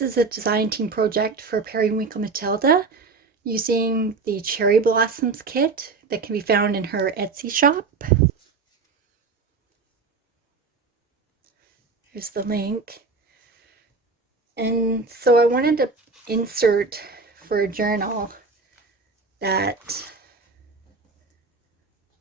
This is a design team project for Periwinkle Matilda using the Cherry Blossoms kit that can be found in her Etsy shop. Here's the link. And so I wanted to insert for a journal that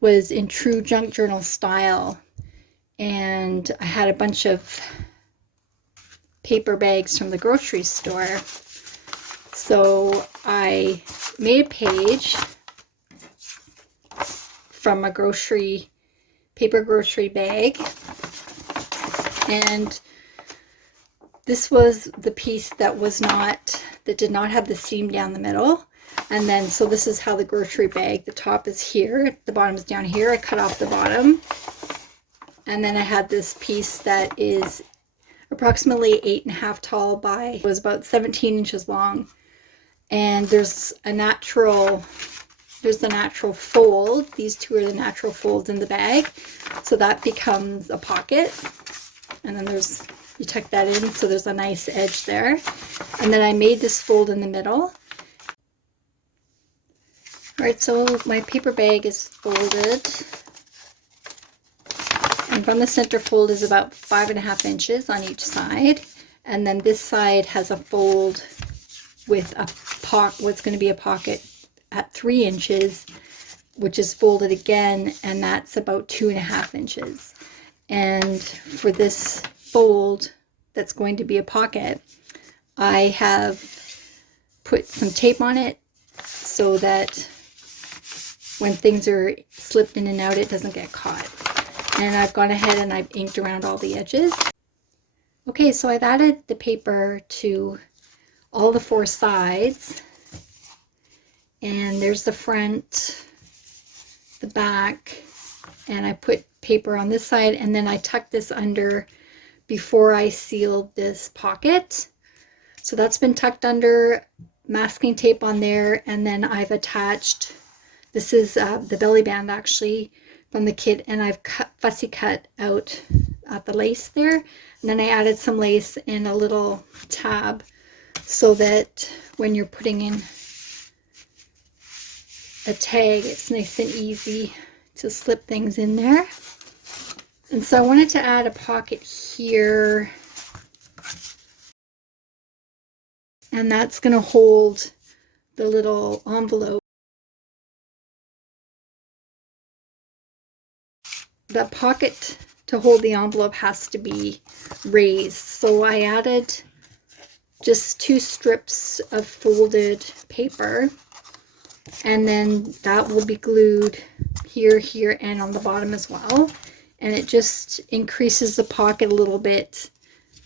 was in true junk journal style, and I had a bunch of paper bags from the grocery store. So I made a page from a paper grocery bag, and this was the piece that did not have the seam down the middle. And then, so this is how the grocery bag, the top is here, the bottom is down here. I cut off the bottom. And then I had this piece that is approximately 8.5 tall by, was about 17 inches long. And there's the natural fold. These two are the natural folds in the bag. So that becomes a pocket. And then you tuck that in, so there's a nice edge there. And then I made this fold in the middle. All right, so my paper bag is folded, and from the center fold is about 5.5 inches on each side, and then this side has a fold with what's going to be a pocket at 3 inches, which is folded again, and that's about 2.5 inches. And for this fold that's going to be a pocket, I have put some tape on it so that when things are slipped in and out, it doesn't get caught. And I've gone ahead and I've inked around all the edges. Okay, so I've added the paper to all the 4 sides. And there's the front, the back, and I put paper on this side, and then I tucked this under before I sealed this pocket. So that's been tucked under, masking tape on there, and then I've attached, this is the belly band actually from the kit, and I've fussy cut out the lace there, and then I added some lace and a little tab so that when you're putting in a tag, it's nice and easy to slip things in there. And so I wanted to add a pocket here, and that's going to hold the little envelope. That pocket to hold the envelope has to be raised. So I added just 2 strips of folded paper, and then that will be glued here, here, and on the bottom as well. And it just increases the pocket a little bit,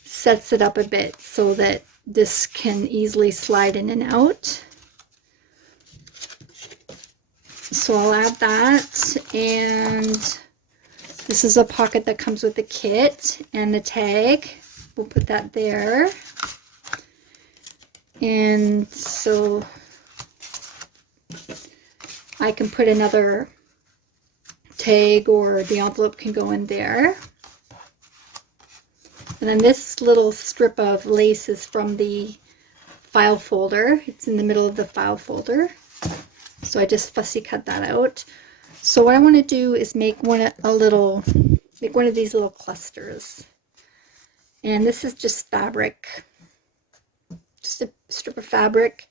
sets it up a bit so that this can easily slide in and out. So I'll add that, and this is a pocket that comes with the kit and the tag. We'll put that there. And so I can put another tag, or the envelope can go in there. And then this little strip of lace is from the file folder. It's in the middle of the file folder. So I just fussy cut that out. So what I want to do is make one of these little clusters. And this is just fabric, just a strip of fabric.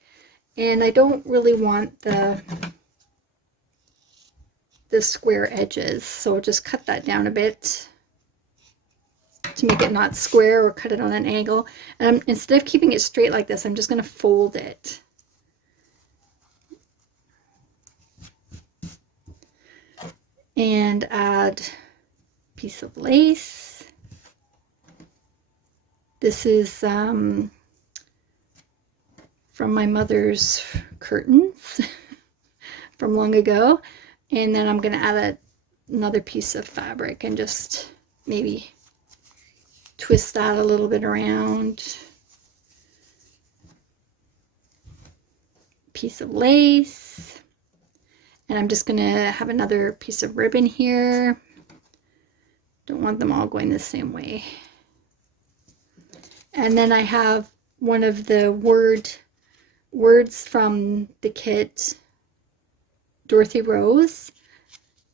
And I don't really want the square edges, so I'll just cut that down a bit to make it not square, or cut it on an angle. And instead of keeping it straight like this, I'm just going to fold it. And add a piece of lace. This is from my mother's curtains from long ago. And then I'm going to add another piece of fabric and just maybe twist that a little bit around. Piece of lace. And I'm just going to have another piece of ribbon here. Don't want them all going the same way. And then I have one of the words from the kit, Dorothy Rose,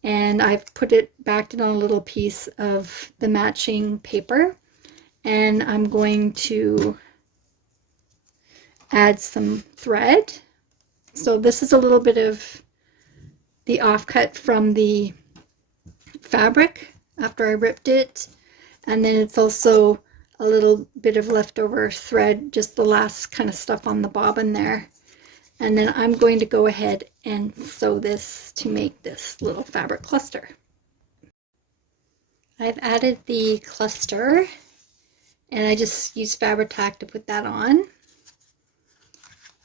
and I've put it backed it on a little piece of the matching paper, and I'm going to add some thread. So this is a little bit of the offcut from the fabric after I ripped it, and then it's also a little bit of leftover thread, just the last kind of stuff on the bobbin there. And then I'm going to go ahead and sew this to make this little fabric cluster. I've added the cluster, and I just used Fabri-Tac to put that on.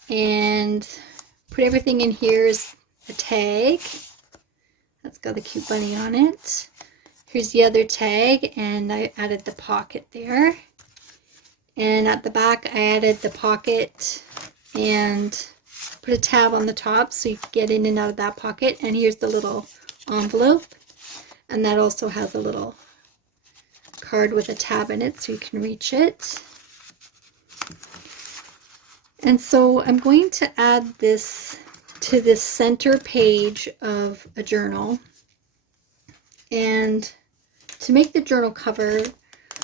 And put everything in here is a tag. That's got a cute bunny on it. Here's the other tag, and I added the pocket there. And at the back I added the pocket and put a tab on the top so you can get in and out of that pocket. And here's the little envelope, and that also has a little card with a tab in it so you can reach it. And so I'm going to add this to this center page of a journal. And to make the journal cover,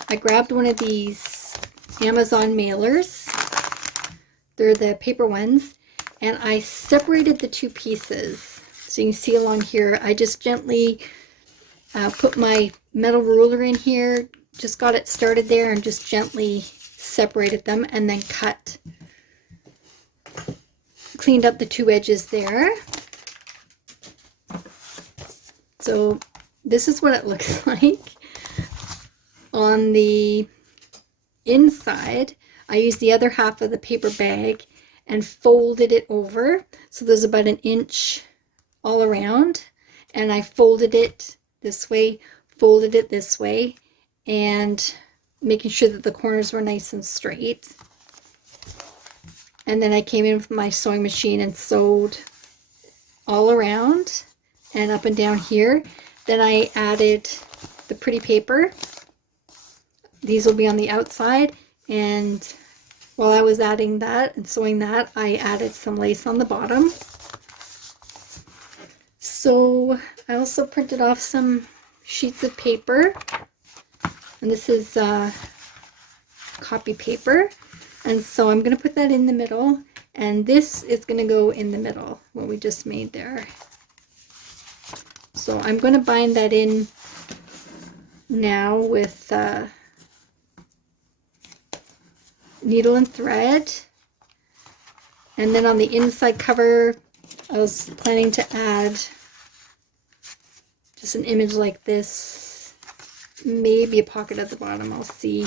I grabbed one of these Amazon mailers. They're the paper ones, and I separated the two pieces. So you can see along here, I just gently put my metal ruler in here, just got it started there, and just gently separated them, and then cleaned up the two edges there. So this is what it looks like. On the inside, I used the other half of the paper bag and folded it over. So there's about an inch all around, and I folded it this way, folded it this way, and making sure that the corners were nice and straight. And then I came in with my sewing machine and sewed all around and up and down here. Then I added the pretty paper. These will be on the outside, and while I was adding that and sewing that, I added some lace on the bottom. So I also printed off some sheets of paper, and this is copy paper, and so I'm going to put that in the middle, and this is going to go in the middle, what we just made there. So I'm going to bind that in now with needle and thread. And then on the inside cover, I was planning to add just an image like this, maybe a pocket at the bottom, I'll see.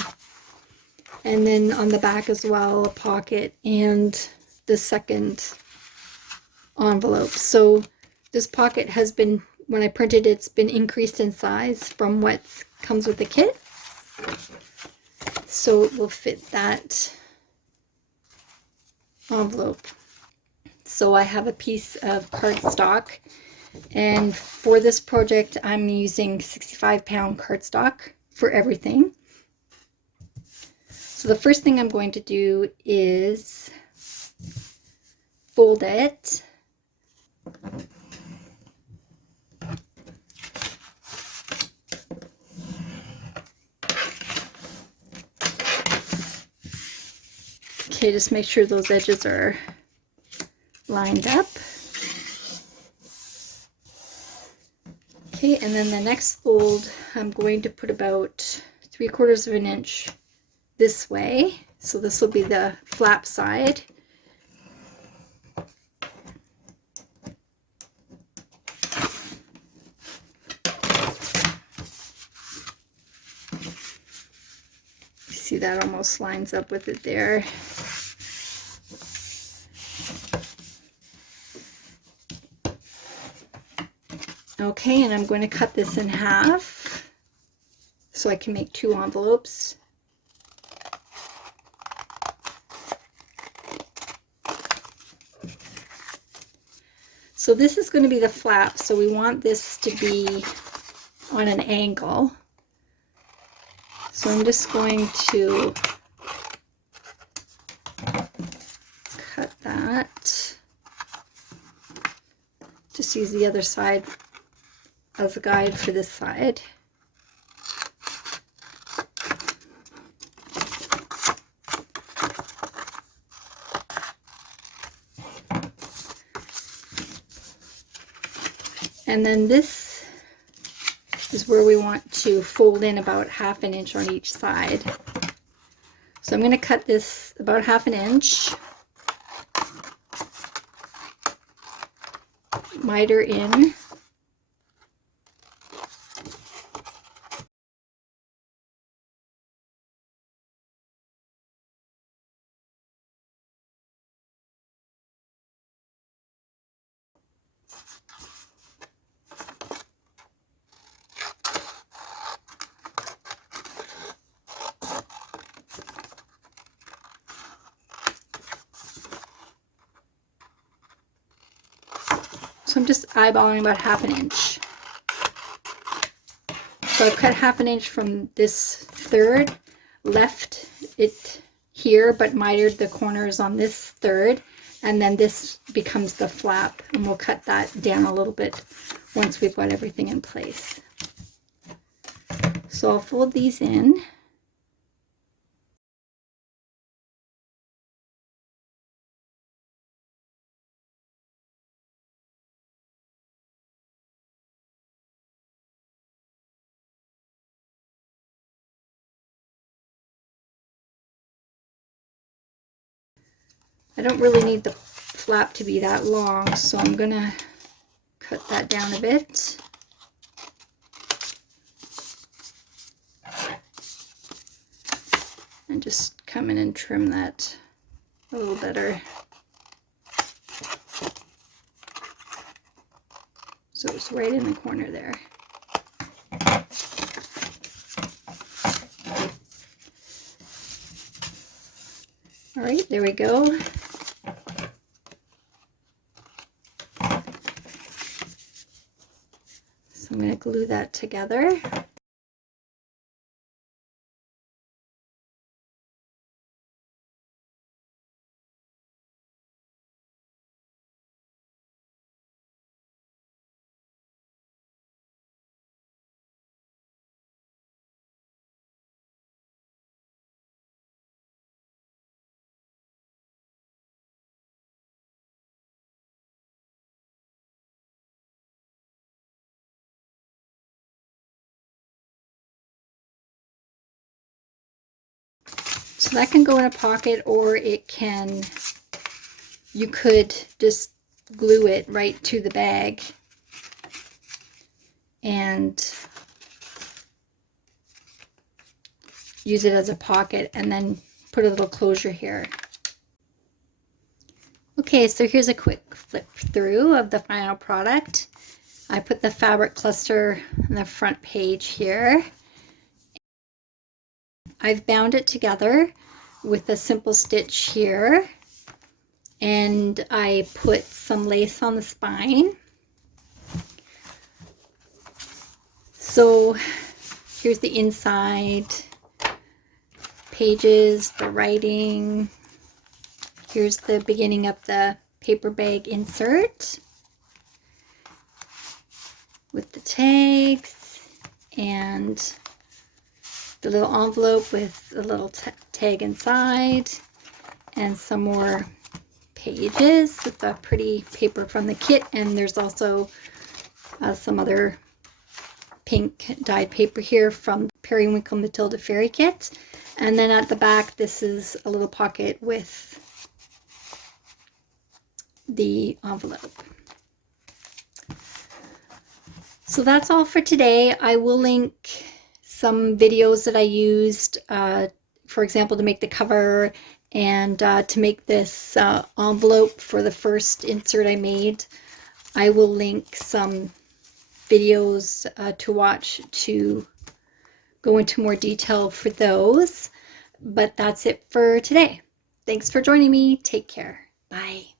And then on the back as well, a pocket and the second envelope. So this pocket has been, when I printed it, it's been increased in size from what comes with the kit. So it will fit that envelope. So I have a piece of cardstock, and for this project I'm using 65-pound cardstock for everything. So the first thing I'm going to do is fold it. Okay, just make sure those edges are lined up. Okay, and then the next fold, I'm going to put about 3/4 of an inch this way. So this will be the flap side. See, that almost lines up with it there. Okay, and I'm going to cut this in half so I can make 2 envelopes. So this is going to be the flap, so we want this to be on an angle. So I'm just going to that. Just use the other side as a guide for this side. And then this is where we want to fold in about 1/2 inch on each side. So I'm going to cut this about 1/2 inch, miter in. So I'm just eyeballing about 1/2 inch. So I've cut 1/2 inch from this third, left it here, but mitered the corners on this third, and then this becomes the flap, and we'll cut that down a little bit once we've got everything in place. So I'll fold these in. I don't really need the flap to be that long, so I'm gonna cut that down a bit. And just come in and trim that a little better. So it's right in the corner there. All right, there we go. So I'm going to glue that together. So that can go in a pocket, or it can, you could just glue it right to the bag and use it as a pocket and then put a little closure here. Okay, so here's a quick flip through of the final product. I put the fabric cluster on the front page here. I've bound it together with a simple stitch here, and I put some lace on the spine. So here's the inside pages, the writing. Here's the beginning of the paper bag insert with the tags and the little envelope with a little tag inside, and some more pages with the pretty paper from the kit. And there's also some other pink dyed paper here from Periwinkle Matilda Fairy Kit. And then at the back, this is a little pocket with the envelope. So that's all for today. I will link some videos that I used, for example, to make the cover and to make this envelope for the first insert I made. I will link some videos to watch to go into more detail for those. But that's it for today. Thanks for joining me. Take care. Bye.